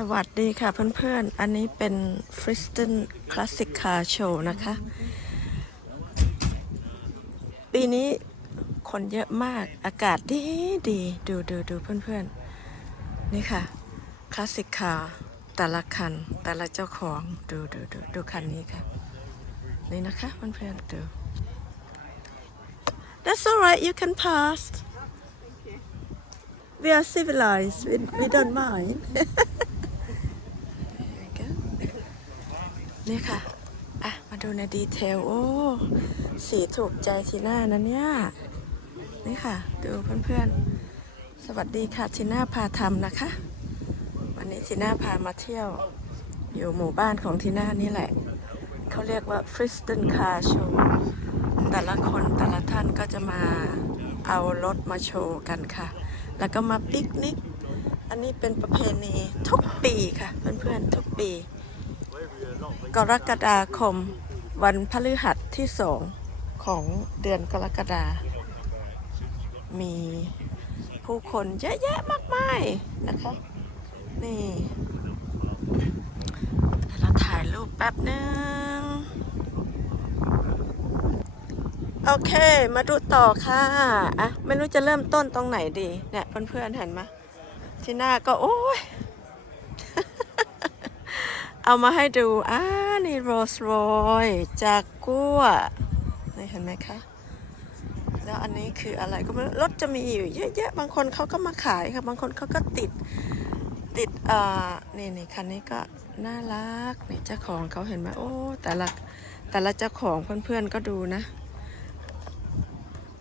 สวัสดีค่ะเพื่อนๆ อันนี้เป็น f r i s t o n Classic Car Show นะคะ ปีนี้คนเยอะมากอากาศดีดีดูดูดูเพื่อนๆ นี่ค่ะ คลาสสิกคาร์แต่ละคัน แต่ละเจ้าของดูดูดูดูคันนี้ค่ะ นี่นะคะเพื่อนๆ ดู That's alright you can pass we are civilized we, we don't mind นี่ค่ะ อะ มาดูในดีเทล โอ้ สีถูกใจทีน่านะเนี่ย นี่ค่ะ ดูเพื่อนๆ สวัสดีค่ะทีน่าพาทำนะคะ วันนี้ทีน่าพามาเที่ยว อยู่หมู่บ้านของทีน่านี่แหละ เขาเรียกว่า f r i s t o n Car Show แต่ละคนแต่ละท่านก็จะมาเอารถมาโชว์กันค่ะ แล้วก็มาปิกนิก อันนี้เป็นประเพณีทุกปีค่ะ เพื่อนๆ ทุกปี กรกฎาคม วันพฤหัสที่สองของเดือนกรกฎามีผู้คนเยอะแยะมากมายนะคะ นี่ เราถ่ายรูปแป๊บหนึ่งโอเค มาดูต่อค่ะ อะ ไม่รู้จะเริ่มต้นตรงไหนดี เนี่ยเพื่อนๆเห็นไหมที่หน้าก็ โอ้ย เอามาให้ดู อ่า นี่โรสโรยจากกัวนี่เห็นไหมคะ แล้วอันนี้คืออะไรก็ไม่รู้รถจะมีอยู่เยอะแยะ บางคนเขาก็มาขายค่ะ บางคนเขาก็ติด ติดอ่านี่นี่คันนี้ก็น่ารัก นี่เจ้าของเขาเห็นไหมโอ้ แต่ละ แต่ละเจ้าของเพื่อนๆก็ดูนะ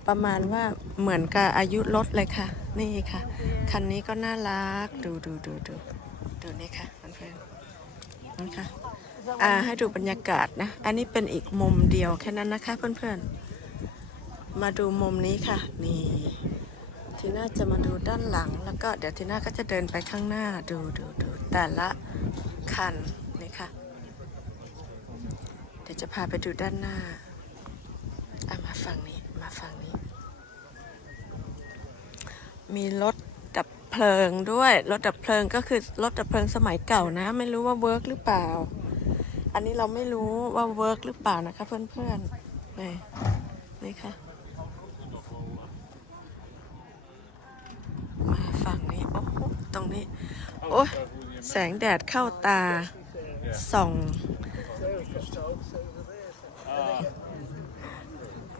ประมาณว่าเหมือนกับอายุรถเลยค่ะ นี่ค่ะ คันนี้ก็น่ารัก ดูดูดูดูดูนี่ค่ะเพื่อนๆ นี่ค่ะอ่าให้ดูบรรยากาศนะ อันนี้เป็นอีกมุมเดียวแค่นั้นนะคะเพื่อนๆ มาดูมุมนี้ค่ะ นี่ทีน่าจะมาดูด้านหลังแล้วก็เดี๋ยวทีน่าก็จะเดินไปข้างหน้าดูดูดูแต่ละคันนี่ค่ะ เดี๋ยวจะพาไปดูด้านหน้าอะมาฝั่งนี้มาฝั่งนี้ มีรถ เพลิงด้วย รถดับเพลิงก็คือรถดับเพลิงสมัยเก่านะ ไม่รู้ว่าเวิร์กหรือเปล่า อันนี้เราไม่รู้ว่าเวิร์กหรือเปล่านะคะ เพื่อนๆนี่นี่ค่ะ มาฝั่งนี้ โอ้โหตรงนี้ โอ้แสงแดดเข้าตา ส่อง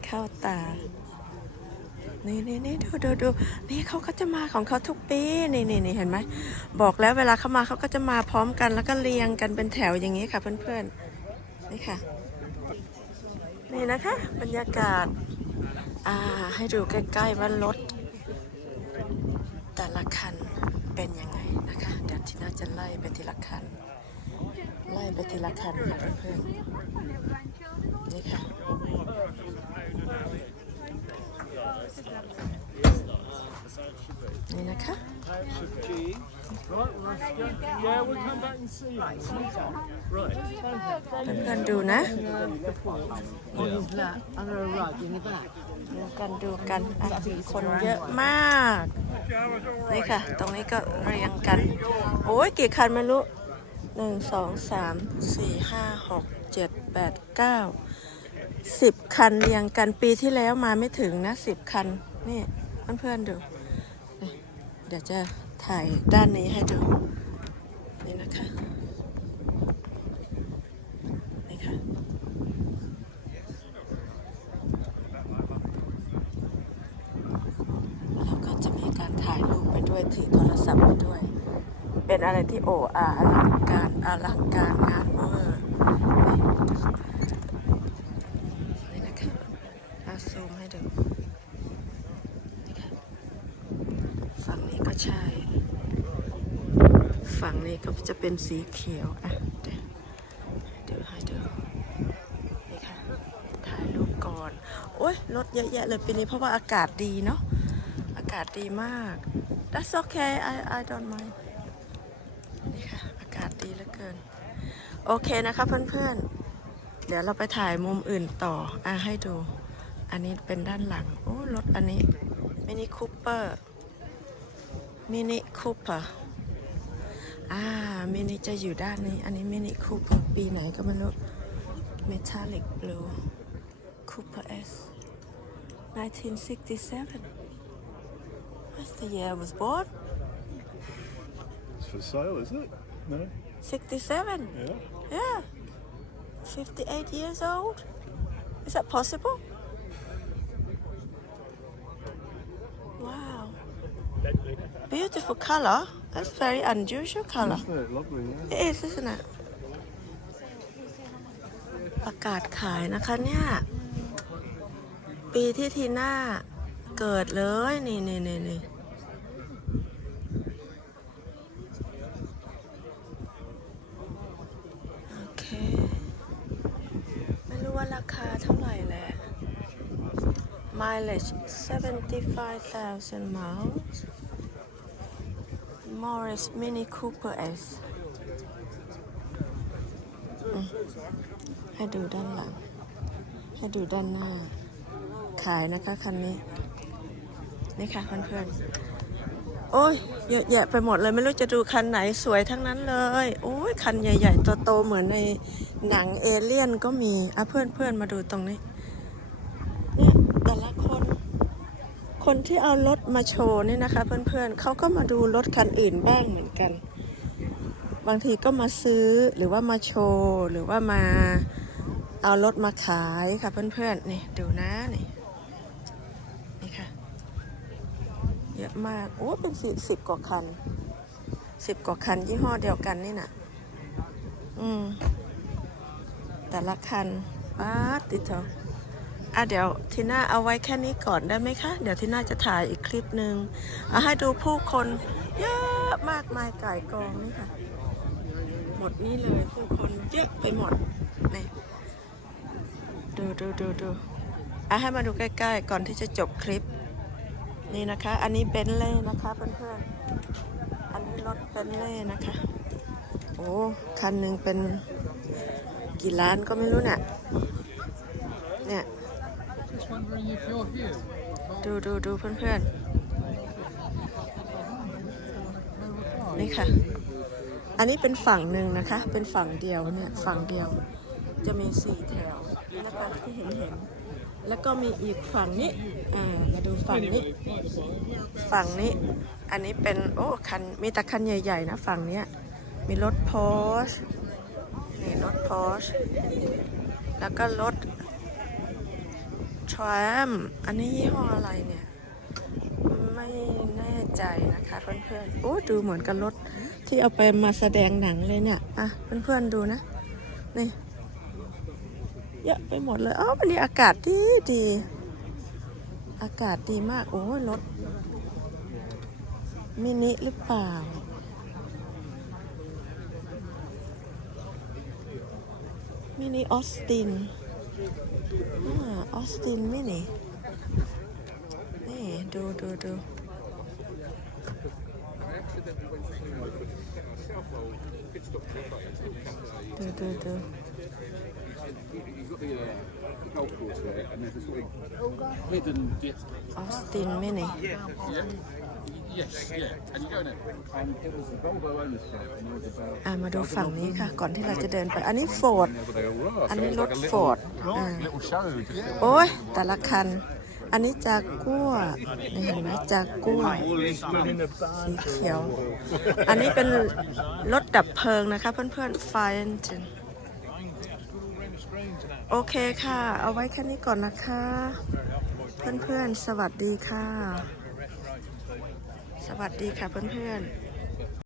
เข้าตา นี่นี่นี่ดูดูดูนี่เขาก็จะมาของเขาทุกปีนี่นี่นี่เห็นไหมบอกแล้วเวลาเขามาเขาก็จะมาพร้อมกันแล้วก็เรียงกันเป็นแถวอย่างนี้ค่ะ เพื่อนๆนี่ค่ะ นี่นะคะ บรรยากาศอ่าให้ดูใกล้ๆว่ารถแต่ละคันเป็นยังไงนะคะเดี๋ยวทีน่าจะไล่ไปทีละคันไล่ไปทีละคันค่ะเพื่อนๆนี่ค่ะ นี่นะคะ Yeah, we'll come back and see you. Right. เพื่อนๆดูนะดูกันดูกันอะคนเยอะมาก นี่ค่ะ ตรงนี้ก็เรียงกัน โอ้ยกี่คันไม่รู้หนึ่งสองสามสี่ห้าหกเจ็ดแปดเก้า สิบคันเรียงกันปีที่แล้วมาไม่ถึงนะสิบคัน นี่เพื่อนๆดู เดี๋ยวจะถ่ายด้านนี้ให้ดู นี่นะคะ นี่ค่ะ แล้วก็จะมีการถ่ายรูปไปด้วยถือโทรศัพท์ไปด้วย เป็นอะไรที่โอ้อาอลังการอลังการงานเวอร์นี่นะคะอาซูมให้ดูนี่ค่ะฝั่งนี้ก็ ใช่ ฝั่งนี้ก็จะเป็นสีเขียวอะเดี๋ยวให้ดูนี่ค่ะถ่ายรูปก่อน โอ้ยรถเยอะแยะเลยปีนี้เพราะว่าอากาศดีเนาะอากาศดีมาก That's okay I I don't mind นี่ค่ะอากาศดีเหลือเกิน โอเคนะคะเพื่อนๆ เดี๋ยวเราไปถ่ายมุมอื่นต่ออะให้ดู อันนี้เป็นด้านหลัง โอ้รถอันนี้มินิคูเปอร์ มินิคูเปอร์ อ่ามินิจะอยู่ด้านนี้ อันนี้มินิคูเปอร์ปีไหนก็ไม่รู้ Metallic Blue Cooper S 1967 That's the year I was born It's for sale, is it? No? 67 Yeah. Yeah 58 years old Is that possible? Beautiful color That's very unusual color Isn't it lovely? Yeah. It is, isn't it? ประกาศขายนะคะเนี่ย ปีที่ทีน่าเกิดเลย นี่นี่นี่นี่โอเค ไม่รู้ว่าราคาเท่าไหร่แหละ mileage 75,000 miles Morris Mini Cooper S อืมให้ดูด้านหลัง ให้ดูด้านหน้า ขายนะคะคันนี้ นี่ค่ะเพื่อนๆ โอ้ยเยอะแยะไปหมดเลยไม่รู้จะดูคันไหนสวยทั้งนั้นเลย โอ้ยคันใหญ่ๆโตๆเหมือนในหนังเอเลี่ยนก็มี อะเพื่อนๆ มาดูตรงนี้เนี่ยแต่ละคน คนที่เอารถมาโชว์นี่นะคะ เพื่อนๆเขาก็มาดูรถคันอื่นบ้างเหมือนกัน บางทีก็มาซื้อหรือว่ามาโชว์หรือว่ามาเอารถมาขายค่ะเพื่อนๆนี่ดูนะนี่นี่ค่ะเยอะมากโอ้เป็นสิบสิบกว่าคันสิบกว่าคันยี่ห้อเดียวกันนี่น่ะ อืมแต่ละคันป้าติดเถอะ อะเดี๋ยวทีน่าเอาไว้แค่นี้ก่อนได้ไหมคะ เดี๋ยวทีน่าจะถ่ายอีกคลิปหนึ่งเอาให้ดูผู้คนเยอะมากมายก่ายกองนี่ค่ะ หมดนี่เลยผู้คนเยอะไปหมดนี่ดูดูดูดูอะให้มาดูใกล้ๆ ก่อนที่จะจบคลิป นี่นะคะ อันนี้เบนเล่นะคะเพื่อนๆ อันนี้รถเบนเล่นะคะ โอ้คันหนึ่งเป็นกี่ล้านก็ไม่รู้เนี่ยเนี่ย ดูดูดูเพื่อนๆ นี่ค่ะ อันนี้เป็นฝั่งหนึ่งนะคะ เป็นฝั่งเดียวเนี่ย ฝั่งเดียว จะมีสี่แถวนะคะที่เห็นเห็น แล้วก็มีอีกฝั่งนี้ อ่า มาดูฝั่งนี้ ฝั่งนี้ อันนี้เป็น โอ้ คัน มีแต่คันใหญ่ๆ นะ ฝั่งเนี้ย มีรถพอชนี่รถพอชแล้วก็รถ ทรัมอันนี้ยี่ห้ออะไรเนี่ย ไม่แน่ใจนะคะเพื่อนๆ โอ้ดูเหมือนกับรถที่เอาไปมาแสดงหนังเลยเนี่ย อะเพื่อนๆดูนะ นี่เยอะไปหมดเลยอ๋อวันนี้อากาศดีดี อากาศดีมาก โอ้รถมินิหรือเปล่ามินิออสติน อ่าออสตินมินินี่ดูดูดูดูดูดู You've got the, uh, the golf course there, and there's a sort of hidden dip. ออสตินมินิ อ่ามาดูฝั่งนี้ค่ะ ก่อนที่เราจะเดินไป อันนี้โฟร์ด There they all were. อัน So นี้ it ร was ถ like a โฟ little, ร์ดอ่า little show. Just โอ้ยแต่ละคัน อันนี้จากกัวนี่เห็นไหมจากกัว Policeman in a สี band. เขียว อันนี้เป็นรถดับเพลิงนะคะ เพื่อนๆ Fire Engine โอเคค่ะ เอาไว้แค่นี้ก่อนนะคะ เพื่อนๆ สวัสดีค่ะ สวัสดีค่ะเพื่อนๆ